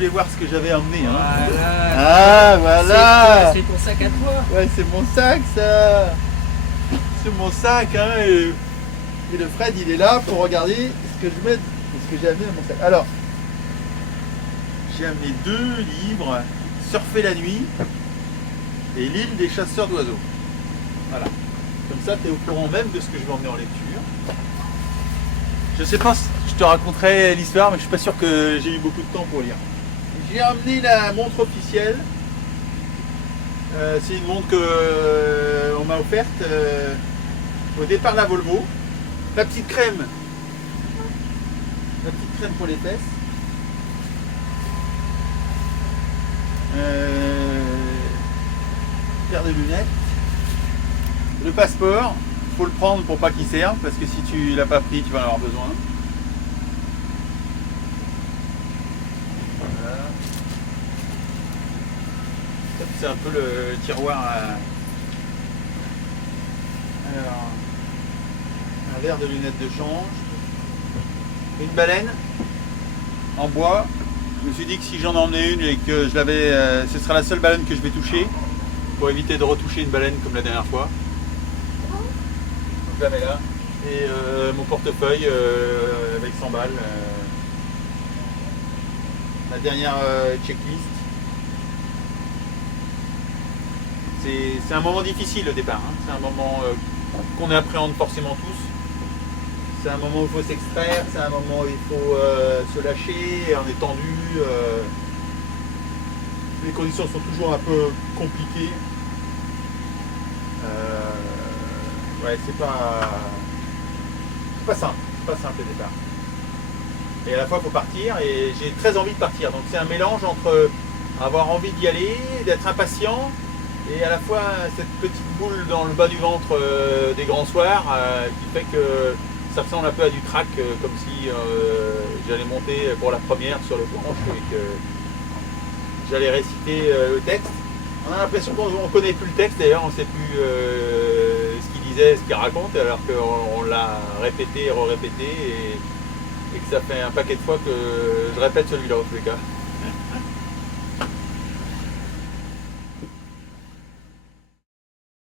voulais voir ce que j'avais emmené. Hein. Voilà. Ah, voilà. C'est ton sac à toi. Ouais, c'est mon sac, ça. C'est mon sac, hein. Et le Fred, il est là pour regarder ce que je mets, ce que j'ai amené dans mon sac. Alors, j'ai amené 2 livres, Surfer la nuit et L'île des chasseurs d'oiseaux. Voilà. Comme ça, tu es au courant même de ce que je vais emmener en lecture. Je sais pas si je te raconterai l'histoire, mais je suis pas sûr que j'ai eu beaucoup de temps pour lire. J'ai amené la montre officielle. C'est une montre qu'on m'a offerte au départ de la Volvo. La petite crème. La petite crème pour les fesses. Paire de lunettes. Le passeport, il faut le prendre pour pas qu'il serve, parce que si tu l'as pas pris, tu vas en avoir besoin. Voilà. Ça, c'est un peu le tiroir à... Alors, un verre de lunettes de change, une baleine en bois. Je me suis dit que si j'en emmenais une et que je l'avais, ce sera la seule baleine que je vais toucher pour éviter de retoucher une baleine comme la dernière fois. Donc je la mets là. Et mon portefeuille avec 100 balles. La dernière checklist. C'est un moment difficile au départ. Hein. C'est un moment qu'on appréhende forcément tous. C'est un moment où il faut s'extraire, c'est un moment où il faut se lâcher, on est tendu. Les conditions sont toujours un peu compliquées. Ouais, c'est pas simple, au départ. Et à la fois il faut partir et j'ai très envie de partir. Donc c'est un mélange entre avoir envie d'y aller, d'être impatient et à la fois cette petite boule dans le bas du ventre des grands soirs qui fait que ça ressemble un peu à du track, comme si j'allais monter pour la première sur le planche et que j'allais réciter le texte. On a l'impression qu'on ne connaît plus le texte d'ailleurs, on ne sait plus ce qu'il disait, ce qu'il raconte, alors qu'on l'a répété et re-répété et que ça fait un paquet de fois que je répète celui-là en tous les cas.